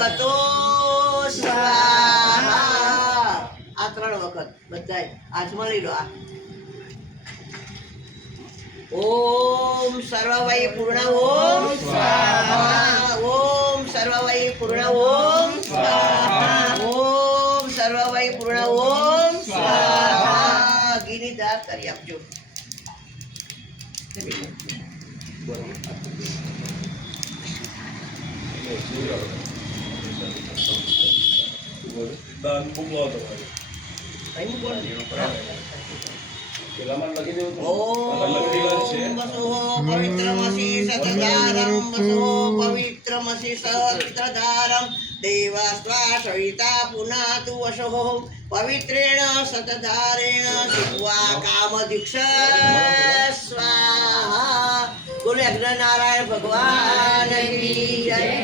ગતો સ્વાહા. આ 3 વખત બધાય હાથમાં લઈ લો. આ ઓમ સર્વવૈ પૂર્ણ ઓમ સ્વાહા. ઓમ સર્વવૈ પૂર્ણ ઓમ સ્વાહા. ઓમ સર્વવૈ પૂર્ણ ઓમ સ્વાહા. ઘીની ધાર કરી આપજો. પવિત્રમસી સતધારમ વસો પવિત્રમસી સતધારમ દેવાસ્વા સવિતા પુનાતુ વશો પવિત્રેણ સતધારેણ શિવા કામદીક્ષ સ્વાહા. બોલે અગ્નિનારાયણ ભગવાન કી જય.